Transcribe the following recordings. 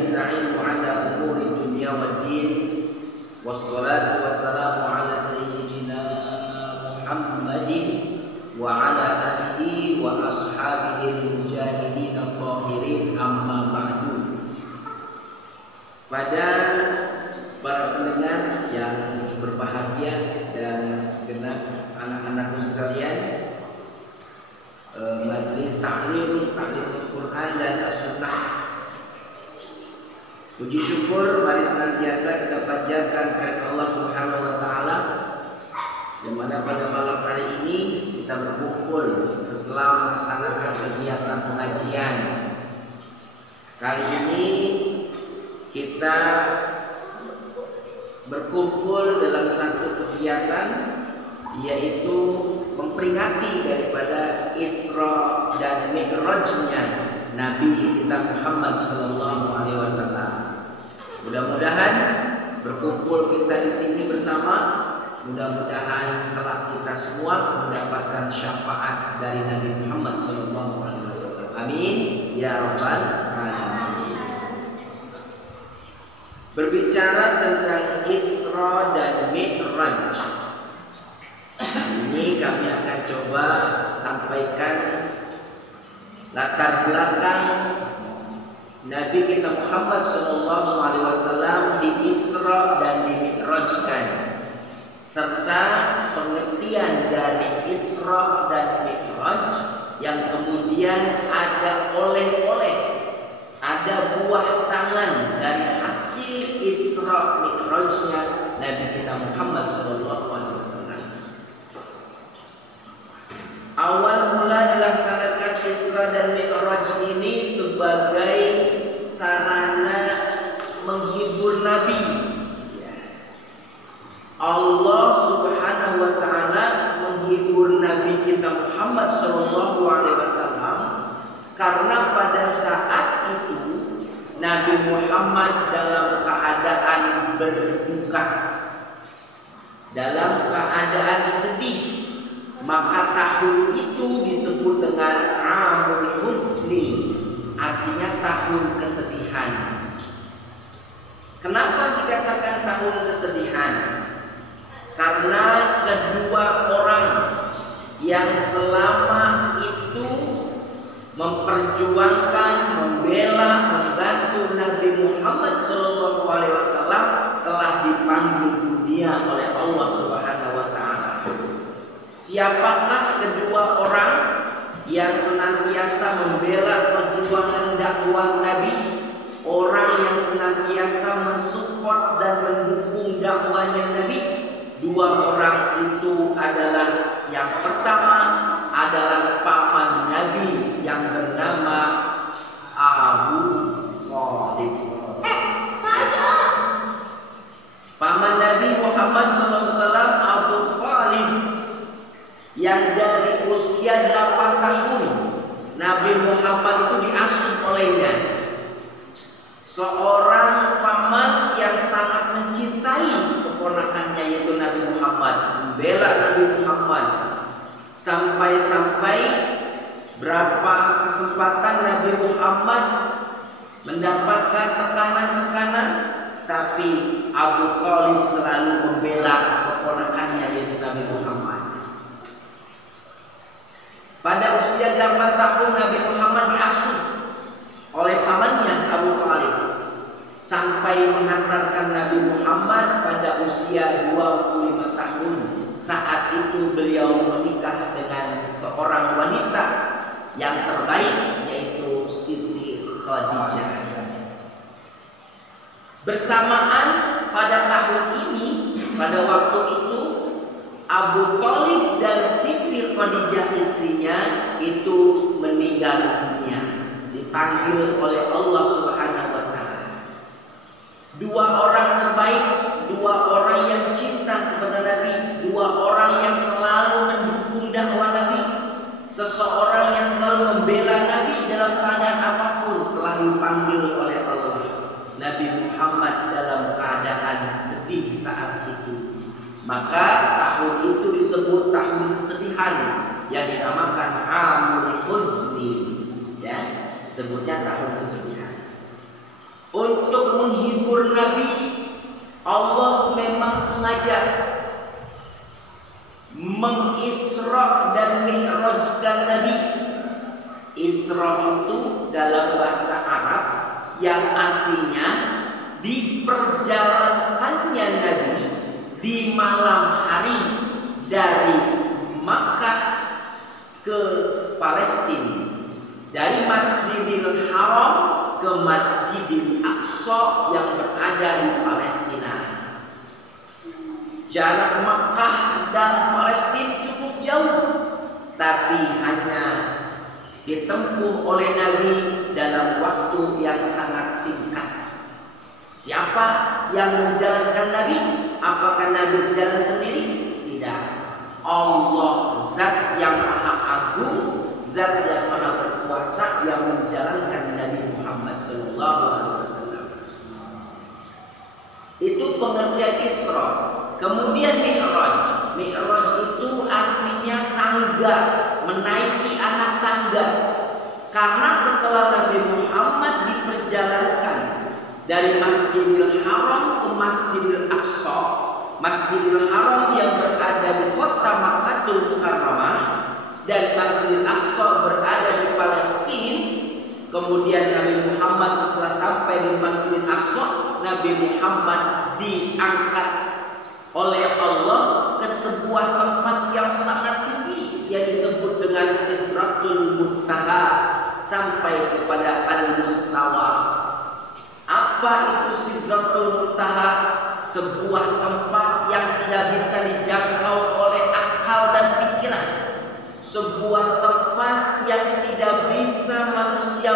nasta'inu 'ala umuri dunya waddin. Wassalatu wassalamu 'ala sayyidina Muhammadin wa 'ala alihi wa ashabihi al-mujahidin at-tahirin, amma ba'du. Pada para pendengar yang berbahagia dan segenap anak-anakku sekalian, majelis taklim Al-Quran dan As-Sunnah, puji syukur mari senantiasa kita panjatkan kepada Allah Subhanahu wa Ta'ala, yang mana pada malam hari ini kita berkumpul setelah melaksanakan kegiatan pengajian. Kali ini kita berkumpul dalam satu kegiatan, yaitu memperingati daripada Isra dan Mi'rajnya Nabi kita Muhammad sallallahu alaihi wasallam. Mudah-mudahan berkumpul kita di sini bersama, mudah-mudahan kelak kita semua mendapatkan syafaat dari Nabi Muhammad sallallahu alaihi wasallam. Amin ya rabbal alamin. Berbicara tentang Isra dan Mi'raj, ini kami akan coba sampaikan latar belakang Nabi kita Muhammad sallallahu alaihi wasallam di Isra dan di Mi'rajkan, serta pengertian dari Isra dan Mi'raj yang kemudian ada oleh-oleh, ada buah tangan dari hasil Isra Mi'rajnya Nabi kita Muhammad sallallahu alaihi wasallam. Awal mula dilaksanakan Isra dan Mi'raj ini sebagai sarana menghibur Nabi. Allah Subhanahu wa Ta'ala menghibur Nabi kita Muhammad sallallahu alaihi wasallam karena pada saat itu Nabi Muhammad dalam keadaan berduka, dalam keadaan sedih. Maka tahun itu disebut dengan Amul Huzni, artinya tahun kesedihan. Kenapa dikatakan tahun kesedihan? Karena kedua orang yang selama itu memperjuangkan, membela, membantu Nabi Muhammad SAW telah dipanggil dunia oleh Allah Subhanahu wa Ta'ala. Siapakah kedua orang yang senantiasa membela perjuangan dakwah Nabi? Orang yang senantiasa mensupport dan mendukung dakwahnya Nabi. Dua orang itu adalah, yang pertama adalah paman Nabi yang bernama Abu Thalib. Paman Nabi Muhammad SAW, Abu Thalib, yang dari usia 8 tahun Nabi Muhammad itu diasuh olehnya. Seorang paman yang sangat mencintai keponakannya, yaitu Nabi Muhammad, membela Nabi Muhammad. Sampai-sampai berapa kesempatan Nabi Muhammad mendapatkan tekanan-tekanan, tapi Abu Thalib selalu membela keponakannya, yaitu Nabi Muhammad. Pada usia 8 tahun Nabi Muhammad diasuh oleh pamannya Abu Thalib, sampai mengantarkan Nabi Muhammad pada usia 25 tahun. Saat itu beliau menikah dengan seorang wanita yang terbaik, yaitu Siti Khadijah. Bersamaan pada tahun ini, pada waktu itu, Abu Thalib dan Siti Khadijah istrinya itu meninggal dunia, dipanggil oleh Allah Subhanahu wa Ta'ala. Dua orang terbaik, dua orang yang cinta kepada Nabi, dua orang yang selalu mendukung dakwah Nabi, seseorang yang selalu membela Nabi dalam keadaan apapun, telah dipanggil oleh Allah. Nabi Muhammad dalam keadaan sedih saat itu. Maka tahun itu disebut tahun kesedihan, yang dinamakan Amul Huzni, ya, disebutnya tahun kesedihan. Untuk saja mengisra dan mi'rajkan Nabi. Isra itu dalam bahasa Arab yang artinya diperjalankannya Nabi di malam hari dari Makkah ke Palestina, dari Masjidil Haram ke Masjidil Aqsa yang berada di Palestina. Jarak Makkah dan Palestina cukup jauh, tapi hanya ditempuh oleh Nabi dalam waktu yang sangat singkat. Siapa yang menjalankan Nabi? Apakah Nabi berjalan sendiri? Tidak. Allah, Zat yang Maha Agung, Zat yang Maha Berkuasa yang menjalankan Nabi Muhammad SAW. Itu pengertian Isra. Kemudian Mi'raj. Mi'raj itu artinya tangga, menaiki anak tangga. Karena setelah Nabi Muhammad diperjalankan dari Masjidil Haram ke Masjidil Aqsa, Masjidil Haram yang berada di kota Makkahul Mukarramah dan Masjidil Aqsa berada di Palestina. Kemudian Nabi Muhammad setelah sampai di Masjidil Aqsa, Nabi Muhammad diangkat oleh Allah ke sebuah tempat yang sangat tinggi yang disebut dengan Sidratul Muntaha sampai kepada Al-Mustawa. Apa itu Sidratul Muntaha? Sebuah tempat yang tidak bisa dijangkau oleh akal dan pikiran. Sebuah tempat yang tidak bisa manusia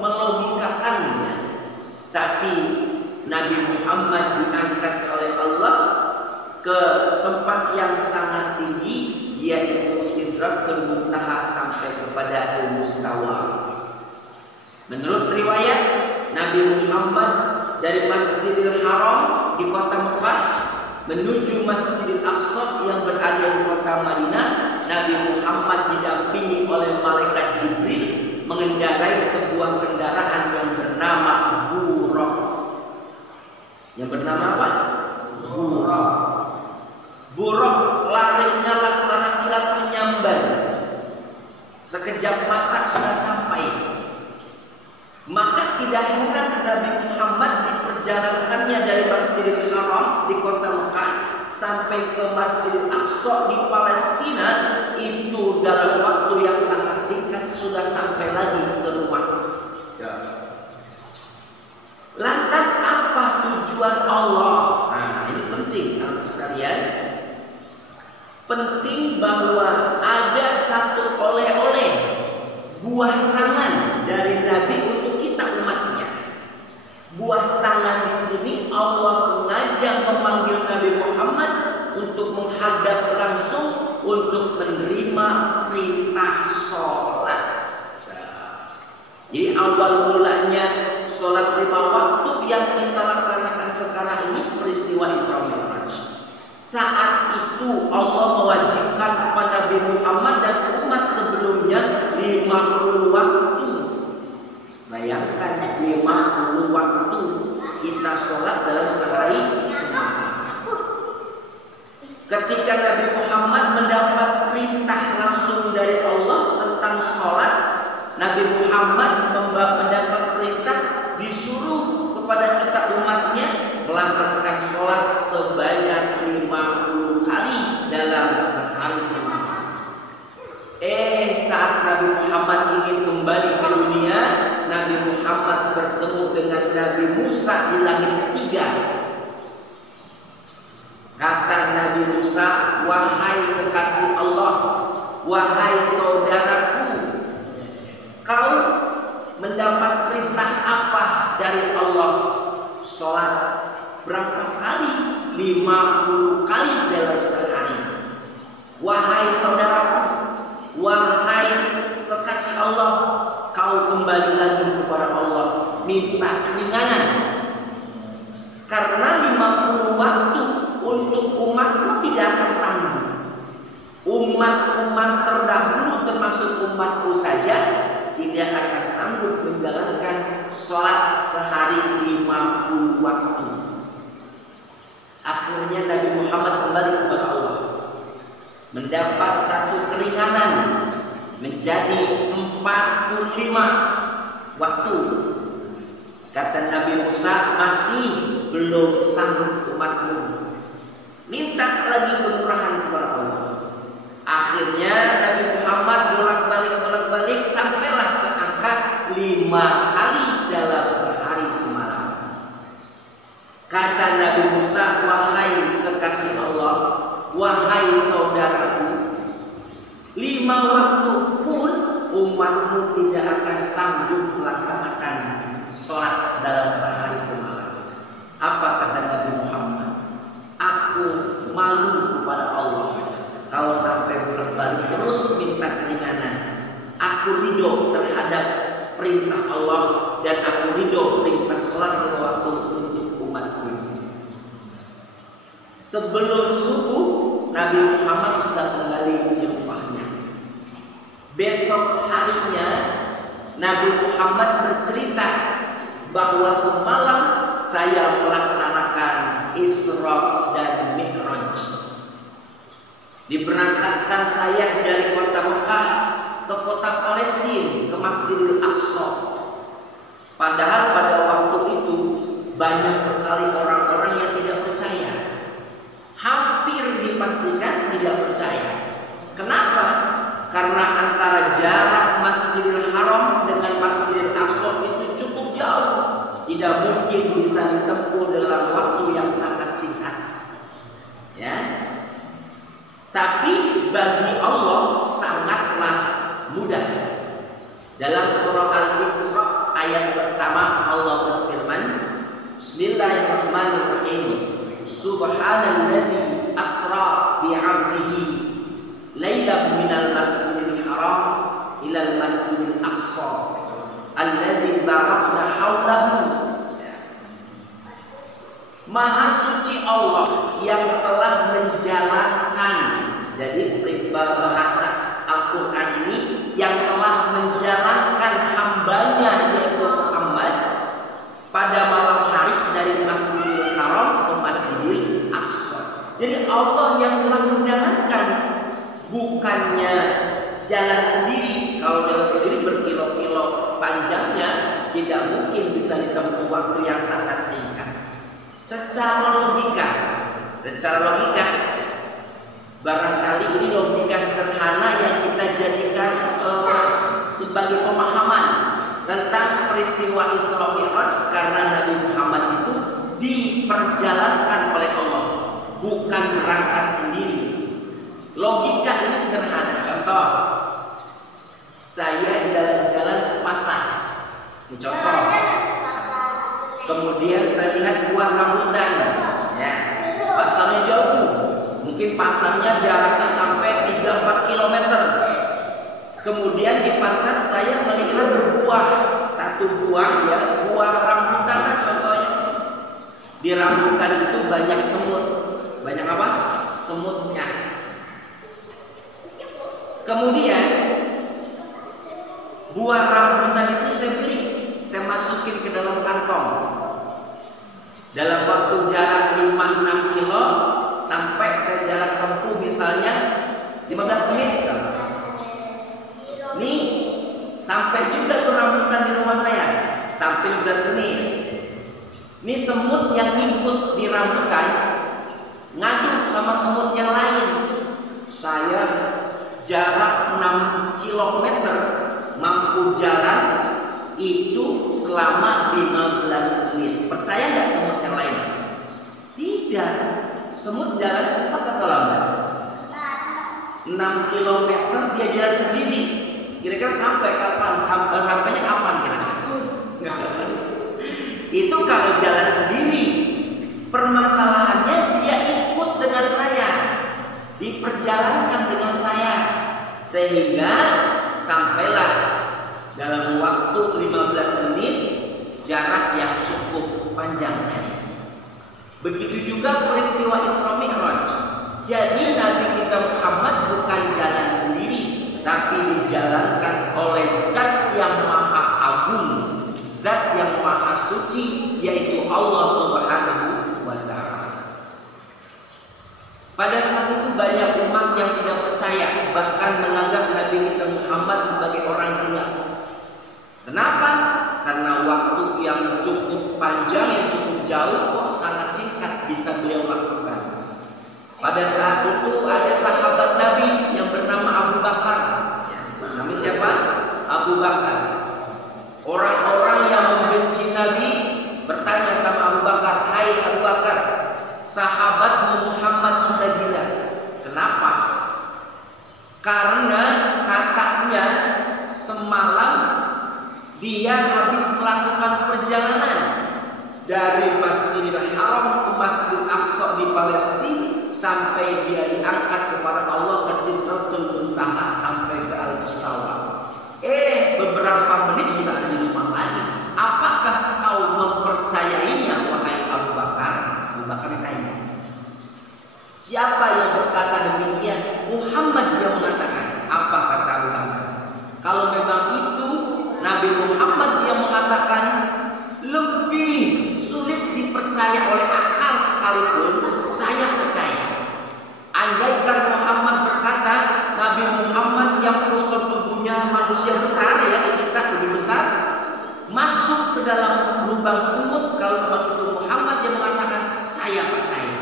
melogikakannya. Tapi Nabi Muhammad diangkat oleh Allah ke tempat yang sangat tinggi, yaitu Sidratul Muntaha sampai kepada Al-Mustawa. Menurut riwayat, Nabi Muhammad dari Masjidil Haram di kota Mekah menuju Masjidil Aqsa yang berada di kota Madinah. Nabi Muhammad didampingi oleh malaikat Jibril mengendarai sebuah kendaraan yang bernama Buraq. Yang bernama apa? Buraq. Buraq larinya laksana kilat menyambar. Sekejap mata sudah sampai. Maka tidak heran Nabi Muhammad diperjalankannya dari Masjidil Haram di kota Mekah sampai ke Masjidil Aqsa di Palestina itu dalam waktu yang sangat singkat sudah sampai lagi ke rumah. Ya. Lantas apa tujuan Allah? Nah, ini penting anak sekalian. Penting bahwa ada satu oleh-oleh buah tangan dari Nabi untuk kita umatnya. Buah tangan di sini Allah sengaja memanggil Nabi Muhammad untuk menghadap langsung untuk menerima perintah sholat. Jadi awal mulanya sholat 5 waktu yang kita laksanakan sekarang ini peristiwa Isra Mi'raj. Saat itu Allah mewajibkan kepada Nabi Muhammad dan umat sebelumnya 50 waktu. Bayangkan 50 waktu kita sholat dalam sehari semalam. Ketika Nabi Muhammad mendapat perintah langsung dari Allah tentang sholat, Nabi Muhammad mendapat perintah disuruh kepada kita umatnya melaksanakan sholat sebanyak 50 kali dalam sehari semalam. Saat Nabi Muhammad ingin kembali ke dunia, Nabi Muhammad bertemu dengan Nabi Musa di langit ketiga. Kata Nabi Musa, wahai kekasih Allah, wahai saudaraku, kau mendapat perintah apa dari Allah? Sholat berapa kali? 50 kali dalam sehari. Wahai saudaraku, wahai kekasih Allah, kau kembali lagi kepada Allah, minta keringanan. Karena 50 waktu untuk umatmu tidak akan sanggup. Umat-umat terdahulu termasuk umatku saja tidak akan sanggup menjalankan sholat sehari 50 waktu. Akhirnya Nabi mendapat satu keringanan menjadi 45 waktu. Kata Nabi Musa, masih belum sanggup umatmu, minta lagi kemurahan kepada Allah. Akhirnya Nabi Muhammad bolak-balik sampailah ke angka 5 kali dalam sehari semalam. Kata Nabi Musa, wahai kekasih Allah, wahai saudaraku, 5 waktu pun umatmu tidak akan sanggup melaksanakan sholat dalam sehari semalam. Apa kata Nabi Muhammad? Aku malu kepada Allah kalau sampai bolak-balik terus minta keringanan. Aku ridho terhadap perintah Allah dan aku ridho perintah sholat lima waktu untuk umatku. Sebelum subuh Nabi Muhammad sudah kembali ke rumahnya. Besok harinya Nabi Muhammad bercerita bahwa semalam saya melaksanakan Isra dan Mi'raj. Diberangkatkan saya dari kota Mekah ke kota Palestina, ke Masjidil Aqsa. Padahal pada waktu itu banyak sekali orang-orang yang tidak percaya. Hampir dipastikan tidak percaya. Kenapa? Karena antara jarak Masjidil Haram dengan Masjidil Aqsa itu cukup jauh. Tidak mungkin bisa ditempuh dalam waktu yang sangat singkat. Ya. Tapi bagi Allah sangatlah mudah. Dalam surah Al-Isra ayat pertama Allah berfirman, Bismillahirrahmanirrahim. Subhanalladzi asra bi'abdihi lailan minal masjidil haram ilal masjidil aqsa alladzi barakna haulahu. Maha suci Allah yang telah menjalankan, jadi bahasa Al-Quran ini, yang telah menjalankan hambanya yaitu Muhammad pada malam hari dari Masjidil Haram ke Masjidil Aqsa. Jadi Allah yang telah menjalankan, bukannya jalan sendiri. Kalau jalan sendiri berkilo-kilo panjangnya, tidak mungkin bisa ditempuh waktu yang sangat singkat. Secara logika, barangkali ini logika sederhana yang kita jadikan sebagai pemahaman tentang peristiwa Isra Mi'raj, karena Nabi Muhammad itu diperjalankan oleh Allah, bukan berangkat sendiri. Logika ini sederhana. Contoh, saya jalan-jalan ke pasar. Ini contoh. Kemudian saya lihat buah rambutan, ya, pasarnya jauh, mungkin pasarnya jaraknya sampai 3-4 km. Kemudian di pasar saya melihat buah, satu buah, ya, buah rambutan contohnya. Di rambutan itu banyak semut, banyak apa? Semutnya. Kemudian buah rambutan itu saya beli, saya masukin ke dalam kantong. Dalam waktu jarak 5-6 kilo sampai saya jarak tempuh misalnya 15 menit. Nih sampai juga tuh rambutan di rumah saya sampai 15 menit. Nih semut yang ngikut di rambutan ngadu sama semut yang lain. Saya jarak 6 km mampu jalan itu selama 15 menit. Percaya nggak semut yang lain? Tidak. Semut jalan cepat atau lambat? 6 km dia jalan sendiri. Kira-kira sampai kapan? Sampainya kapan kira-kira? Itu kalau jalan sendiri. Permasalahannya dia ikut dengan saya, diperjalankan dengan saya, sehingga sampailah dalam waktu 15 menit, jarak yang cukup panjang. Begitu juga peristiwa Isra Mi'raj. Jadi Nabi kita Muhammad bukan jalan sendiri, tapi dijalankan oleh Zat yang Maha Agung, Zat yang Maha Suci, yaitu Allah Subhanahu wa Ta'ala. Pada saat itu banyak umat yang tidak percaya, bahkan menganggap Nabi kita Muhammad sebagai orang gila. Kenapa? Karena waktu yang cukup panjang, yang cukup jauh kok sangat singkat bisa beliau lakukan. Pada saat itu ada sahabat Nabi yang bernama Abu Bakar. Namanya siapa? Abu Bakar. Orang-orang yang membenci Nabi bertanya sama Abu Bakar, "Hai Abu Bakar, sahabatmu Muhammad sudah gila." Kenapa? Karena katanya semalam dia habis melakukan perjalanan dari Masjidil Haram ke Masjidil Aqsa di Palestina sampai dia diangkat kepada Allah ke Sidratul Muntaha sampai ke Al-Mustawa. Beberapa menit sudah ada di rumah lagi. Apakah kau mempercayainya, wahai Abu Bakar? Abu Bakar tanya. Siapa yang berkata demikian? Muhammad yang mengatakan. Apa kata Abu Bakar? Kalau memang itu Nabi Muhammad yang mengatakan, lebih sulit dipercaya oleh akal sekalipun, saya percaya. Andaikan Muhammad berkata, Nabi Muhammad yang postur tubuhnya manusia besar, ya kita lebih besar, masuk ke dalam lubang semut, kalau memang itu Muhammad yang mengatakan, saya percaya.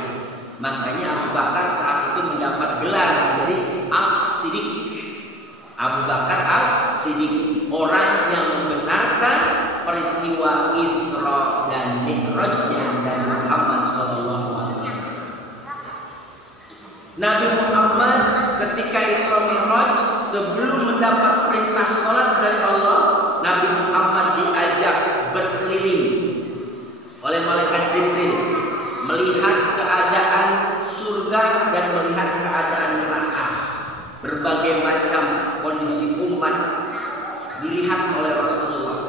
Makanya Abu Bakar saat itu mendapat gelar dari As-Siddiq. Abu Bakar As-Siddiq, orang yang membenarkan peristiwa Isra dan Mi'rajnya dari Muhammad SAW. Nabi Muhammad ketika Isra Mi'raj, sebelum mendapat perintah sholat dari Allah, Nabi Muhammad diajak berkeliling oleh malaikat Jibril, melihat keadaan surga dan melihat keadaan neraka. Berbagai macam kondisi umat dilihat oleh Rasulullah.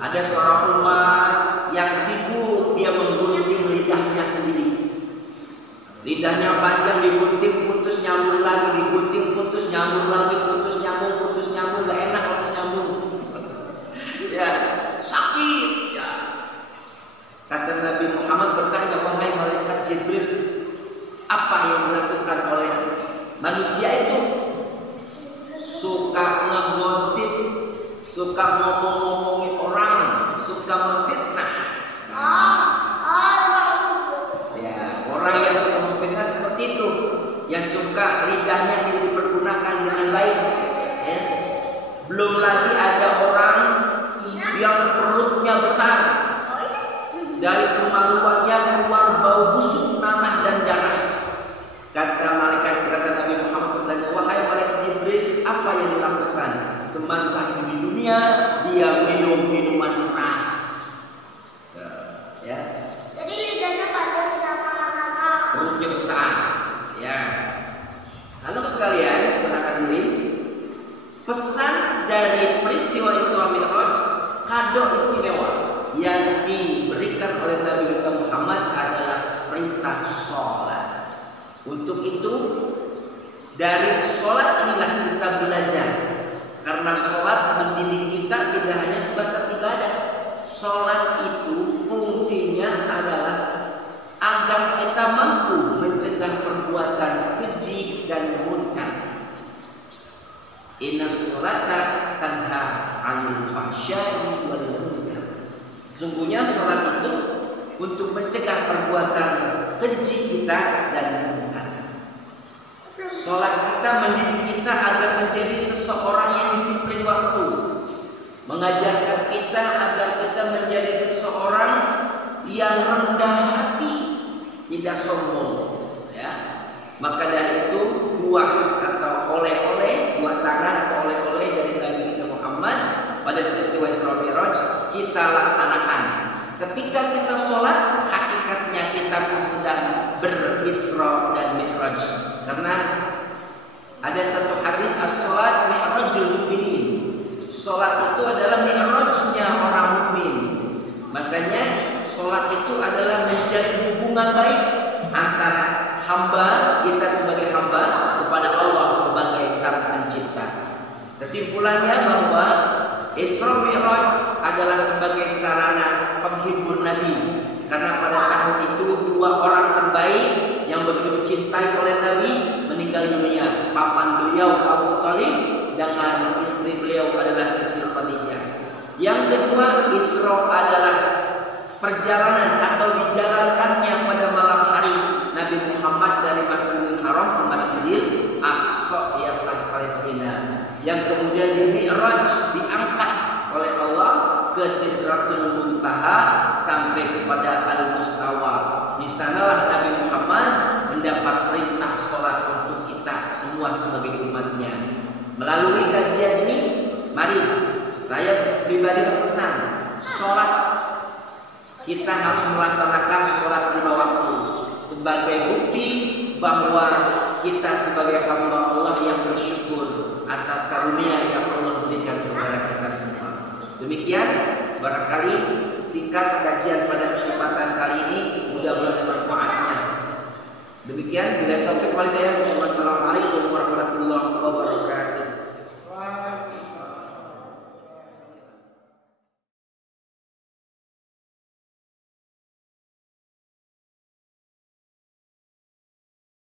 Ada seorang umat yang sibuk dia menggunting lidahnya sendiri. Lidahnya panjang, digunting putus nyambung lagi, digunting putus nyambung lagi, putus nyambung, gak enak putus nyambung. Ya, sakit. Ya. Kata Nabi Muhammad bertanya, wahai malaikat Jibril, apa yang dilakukan oleh manusia itu? Suka ngegosip, suka ngomong-ngomongin orang, suka memfitnah. Ya, orang yang suka memfitnah seperti itu, yang suka lidahnya tidak dipergunakan dengan baik. Ya. Belum lagi ada orang yang perutnya besar, dari kemaluannya keluar bau busuk, nanah dan darah. Kata Nabi Muhammad bertanya, wahai malaikat Jibril, apa yang dilakukan? Semasa di dunia dia minum minuman keras. Ya. Jadi lidahnya panjang sama kakak. Perutnya besar. Ya. Anak sekalian, tenangkan diri. Pesan dari peristiwa Isra Mi'raj, kado istimewa yang diberikan oleh Nabi Muhammad adalah perintah sholat. Untuk itu dari sholat inilah kita belajar, karena sholat mendidik kita tidak hanya sebatas ibadah. Sholat itu fungsinya adalah agar kita mampu mencegah perbuatan keji dan munkar. Inna sholata tanha 'anil fahsya'i wal munkar. Sesungguhnya sholat itu untuk mencegah perbuatan keji kita dan munkar. Sholat kita mendidik kita agar menjadi seseorang yang disiplin waktu, mengajarkan kita agar kita menjadi seseorang yang rendah hati, tidak sombong. Ya. Maka dari itu buah atau oleh-oleh, buah tangan atau oleh-oleh dari Nabi kita Muhammad pada peristiwa Isra Mi'raj kita laksanakan. Ketika kita sholat, hakikatnya kita pun sedang berisra dan mi'raj. Karena ada satu hadis, as-sholat mi'rajul mu'minin. Sholat itu adalah mi'rajnya orang mukmin. Makanya sholat itu adalah menjadi hubungan baik antara hamba kita sebagai hamba kepada Allah sebagai sang pencipta. Kesimpulannya bahwa Isra Mi'raj adalah sebagai sarana penghibur Nabi, karena pada tahun itu dua orang terbaik yang yang begitu dicintai oleh Nabi meninggal dunia. Paman beliau Abu Thalib dengan istri beliau adalah Siti Khadijah. Yang kedua, Isra adalah perjalanan atau dijalankannya pada malam hari Nabi Muhammad dari Masjidil Haram ke Masjidil Aqsa yang di Palestina. Yang kemudian di Mi'raj, diangkat oleh Allah ke Sidratul Muntaha sampai kepada Al-Mustawa. Di sanalah Nabi Muhammad mendapat perintah sholat untuk kita semua sebagai umatnya. Melalui kajian ini, mari saya pribadi berpesan, sholat kita harus melaksanakan sholat 5 waktu sebagai bukti bahwa kita sebagai hamba Allah yang bersyukur atas karunia yang Allah berikan kepada kita semua. Demikian barangkali singkat kajian pada kesempatan kali ini, mudah-mudahan bermanfaatnya. Demikian, bila taufiq wal hidayah. Wassalamualaikum warahmatullahi wabarakatuh.